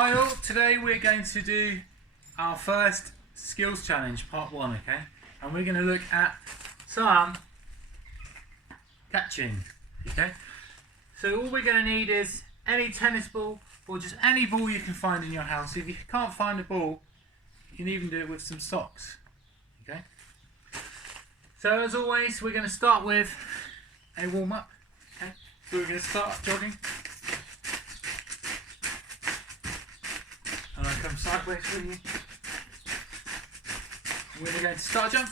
Hi all, today we're going to do our first skills challenge, part 1, okay? And we're going to look at some catching, okay? So all we're going to need is any tennis ball or just any ball you can find in your house. If you can't find a ball, you can even do it with some socks, okay? So as always, we're going to start with a warm-up, okay? So we're going to start jogging. And I'll come sideways with you. We're going to start a jump.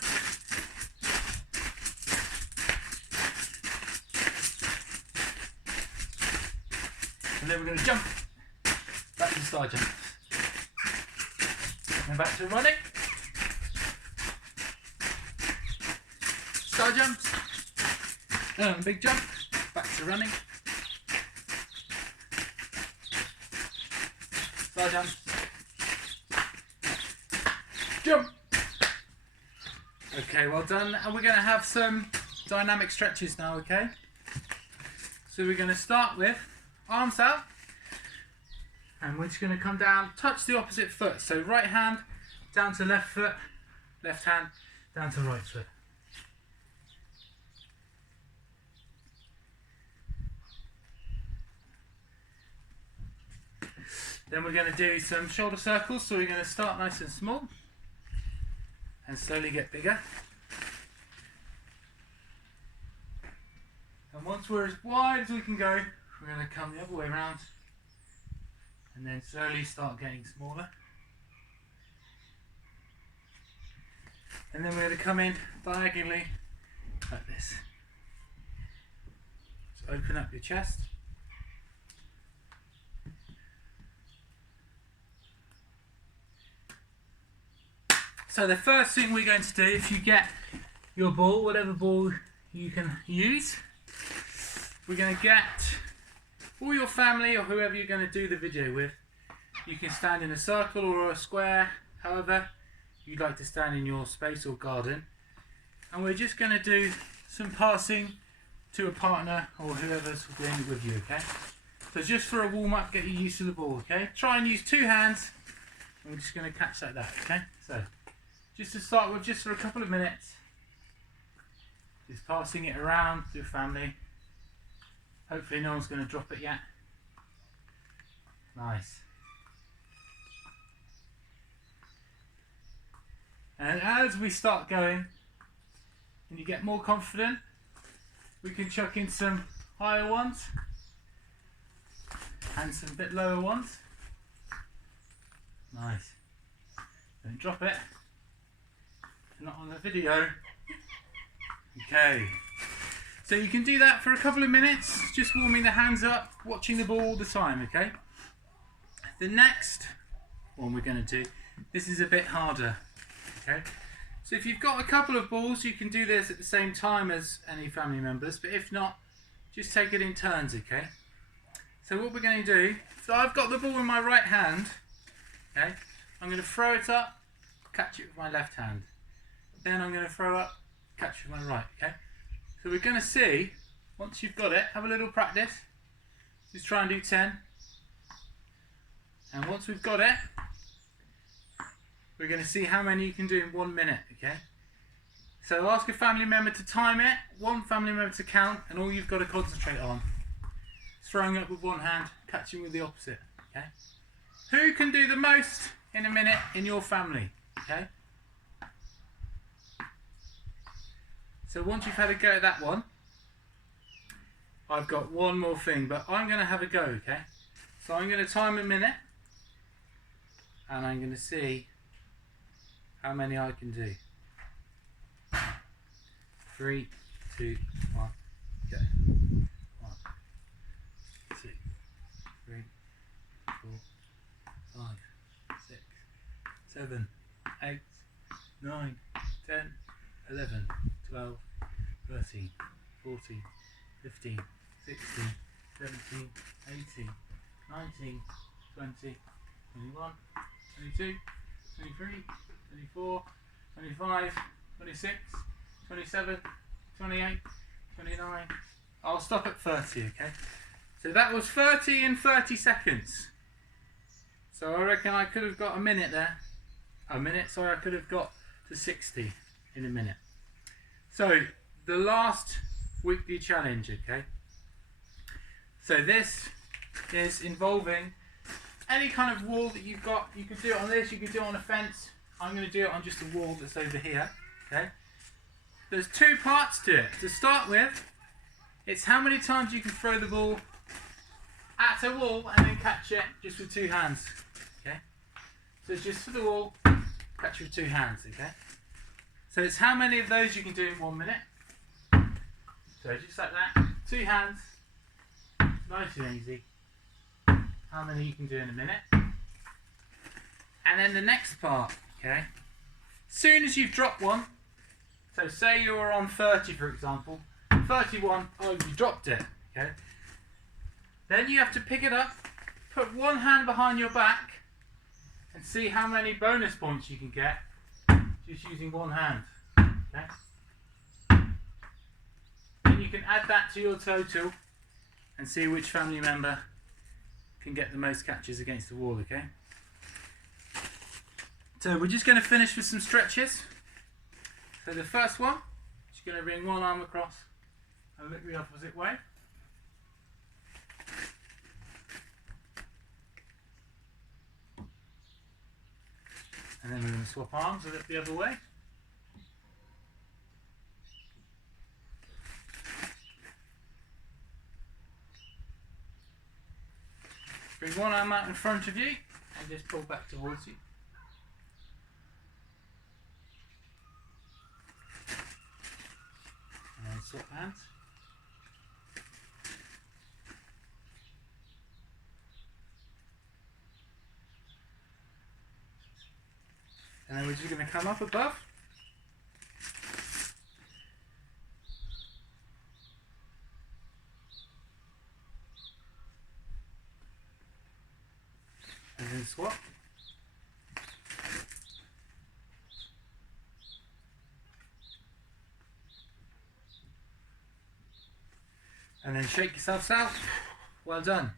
And then we're going to jump back to start jump. And back to running. Star jumps. Big jump. Back to running. Star jumps. Jump. Okay, well done. And we're going to have some dynamic stretches now, okay? So we're going to start with arms out. And we're just going to come down, touch the opposite foot. So right hand down to left foot, left hand down to right foot. Then we're going to do some shoulder circles. So we're going to start nice and small and slowly get bigger. And once we're as wide as we can go, we're going to come the other way around and then slowly start getting smaller. And then we're going to come in diagonally like this. So open up your chest. So the first thing we're going to do, if you get your ball, whatever ball you can use, we're going to get all your family or whoever you're going to do the video with. You can stand in a circle or a square, however you'd like to stand in your space or garden. And we're just going to do some passing to a partner or whoever's doing it with you, okay? So just for a warm-up, get you used to the ball, okay? Try and use 2 hands, and we're just going to catch like that, okay? So just to start with, just for a couple of minutes, just passing it around to your family. Hopefully no one's going to drop it yet. Nice. And as we start going and you get more confident, we can chuck in some higher ones and some bit lower ones. Nice. Don't drop it. Not on the video. Okay. So you can do that for a couple of minutes, just warming the hands up, watching the ball all the time, okay? The next one we're going to do, this is a bit harder, okay? So if you've got a couple of balls, you can do this at the same time as any family members, but if not, just take it in turns, okay? So what we're going to do, so I've got the ball in my right hand, okay? I'm going to throw it up, catch it with my left hand. Then I'm going to throw up, catch it with my right, okay? So we're going to see, once you've got it, have a little practice. Just try and do 10. And once we've got it, we're going to see how many you can do in 1 minute, okay? So ask a family member to time it, one family member to count, and all you've got to concentrate on is throwing up with one hand, catching with the opposite, okay? Who can do the most in a minute in your family, okay? So once you've had a go at that one, I've got one more thing, but I'm going to have a go, okay? So I'm going to time a minute, and I'm going to see how many I can do. 3, 2, 1, go. 1, 2, 3, 4, 5, 6, 7, 8, 9, 10, 11, 12, 13, 14, 15, 16, 17, 18, 19, 20, 21, 22, 23, 24, 25, 26, 27, 28, 29. I'll stop at 30, okay? So that was 30 in 30 seconds. So I reckon I could have got a minute there. A minute, sorry, I could have got to 60 in a minute. So the last weekly challenge, okay? So this is involving any kind of wall that you've got. You could do it on this, you could do it on a fence. I'm going to do it on just a wall that's over here, okay? There's two parts to it. To start with, it's how many times you can throw the ball at a wall and then catch it just with two hands, okay? So it's just for the wall, catch with two hands, okay? So it's how many of those you can do in 1 minute. So just like that, two hands, nice and easy. How many you can do in a minute. And then the next part, okay? Soon as you've dropped one, so say you're on 30 for example, 31, oh you dropped it, okay? Then you have to pick it up, put one hand behind your back, and see how many bonus points you can get just using one hand, okay? Then you can add that to your total and see which family member can get the most catches against the wall, okay? So we're just going to finish with some stretches. So the first one, just going to bring one arm across and look the opposite way. And then we're going to swap arms and look the other way. Bring one arm out in front of you and just pull back towards you. And then swap hands. And then we're just going to come up above. And then swap. And then shake yourselves out. Well done.